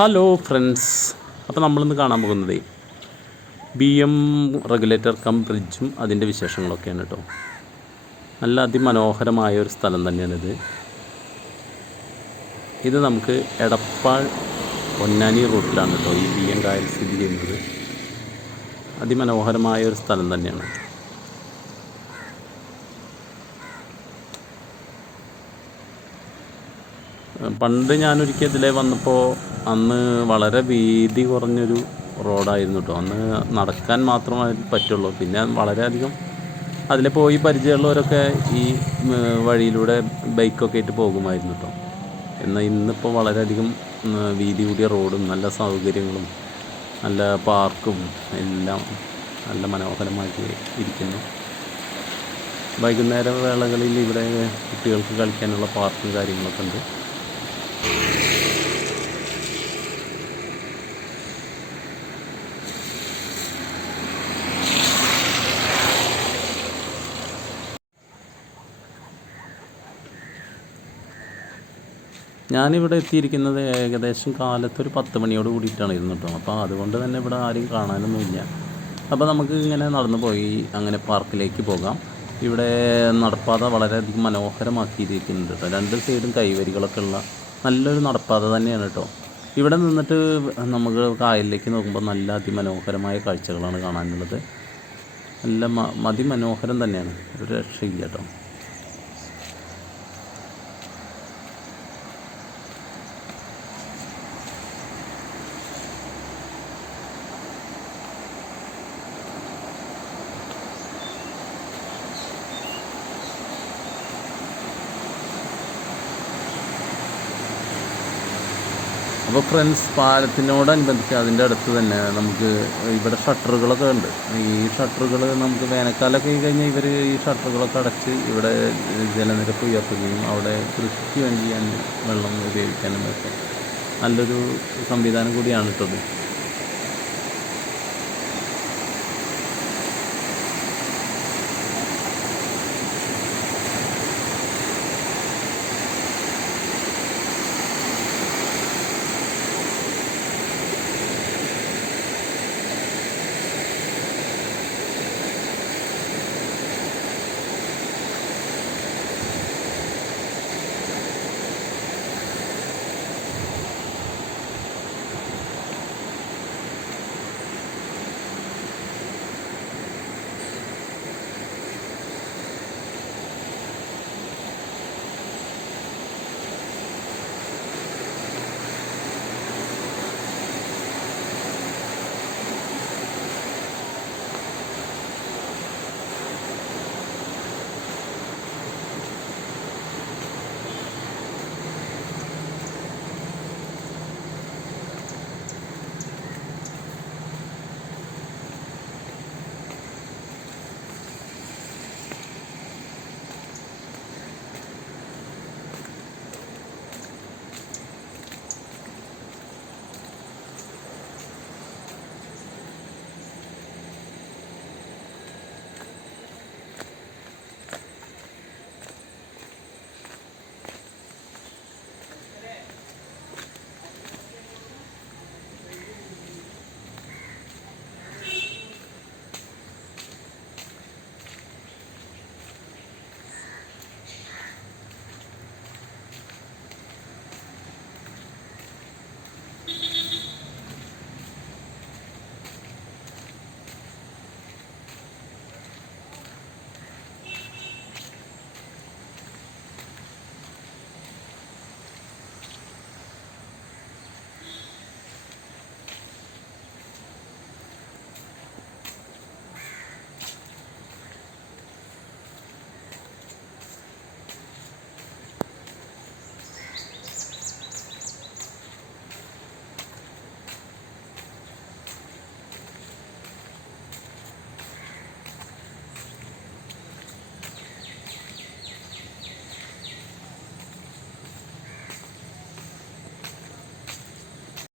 Hello friends അപ്പോൾ നമ്മളിന്ന് കാണാൻ പോകുന്നത് ബി എം റെഗുലേറ്റർ കം ബ്രിഡ്ജും അതിന്റെ വിശേഷങ്ങളൊക്കെയാണ് കേട്ടോ നല്ല അതിമനോഹരമായ ഒരു സ്ഥലം തന്നെയാണിത്. ഇത് നമുക്ക് എടപ്പാൾ പൊന്നാനി റൂട്ടിലാണ് കേട്ടോ ഈ ബി എം കായൽ സ്ഥിതി ചെയ്യുന്നത്. അതിമനോഹരമായ ഒരു സ്ഥലം തന്നെയാണ്. പണ്ട് ഞാനൊരിക്കൽ ഇതിലേ വന്നപ്പോൾ അന്ന് വളരെ വീതി കുറഞ്ഞൊരു റോഡായിരുന്നു കേട്ടോ അന്ന് നടക്കാൻ മാത്രമേ പറ്റുള്ളൂ. പിന്നെ വളരെയധികം അതിൽ പോയി പരിചയമുള്ളവരൊക്കെ ഈ വഴിയിലൂടെ ബൈക്കൊക്കെ ആയിട്ട് പോകുമായിരുന്നു കേട്ടോ എന്നാൽ ഇന്നിപ്പോൾ വളരെയധികം വീതി കൂടിയ റോഡും നല്ല സൗകര്യങ്ങളും നല്ല പാർക്കും എല്ലാം നല്ല മനോഹരമാക്കി ഇരിക്കുന്നു. വൈകുന്നേര വേളകളിൽ ഇവിടെ കുട്ടികൾക്ക് കളിക്കാനുള്ള പാർക്കും കാര്യങ്ങളൊക്കെ ഉണ്ട്. ഞാനിവിടെ എത്തിയിരിക്കുന്നത് ഏകദേശം കാലത്ത് ഒരു പത്ത് മണിയോട് കൂടിയിട്ടാണ് ഇരുന്നിട്ടോ അപ്പോൾ അതുകൊണ്ട് തന്നെ ഇവിടെ ആരും കാണാനൊന്നുമില്ല. അപ്പോൾ നമുക്ക് ഇങ്ങനെ നടന്നു പോയി അങ്ങനെ പാർക്കിലേക്ക് പോകാം. ഇവിടെ നടപ്പാത വളരെയധികം മനോഹരമാക്കിയിരിക്കുന്നുണ്ട് കേട്ടോ. രണ്ട് സൈഡും കൈവരികളൊക്കെ ഉള്ള നല്ലൊരു നടപ്പാത തന്നെയാണ് കേട്ടോ. ഇവിടെ നിന്നിട്ട് നമുക്ക് കായലിലേക്ക് നോക്കുമ്പോൾ നല്ല അതിമനോഹരമായ കാഴ്ചകളാണ് കാണാനുള്ളത്. നല്ല മതിമനോഹരം തന്നെയാണ്. ഒരു രക്ഷയില്ല കേട്ടോ. അപ്പോൾ ഫ്രണ്ട്സ് പാലത്തിനോടനുബന്ധിച്ച് അതിന്റെ അടുത്ത് തന്നെ നമുക്ക് ഇവിടെ ഷട്ടറുകളൊക്കെ ഉണ്ട്. ഈ ഷട്ടറുകൾ നമുക്ക് വേനൽക്കാലമൊക്കെ ആയി കഴിഞ്ഞാൽ ഇവർ ഈ ഷട്ടറുകളൊക്കെ അടച്ച് ഇവിടെ ജലനിരപ്പ് ഉയർത്തുകയും അവിടെ കൃഷിക്ക് വേണ്ടി വെള്ളം ഉപയോഗിക്കാനും ഒക്കെ നല്ലൊരു സംവിധാനം കൂടിയാണ് കേട്ടത്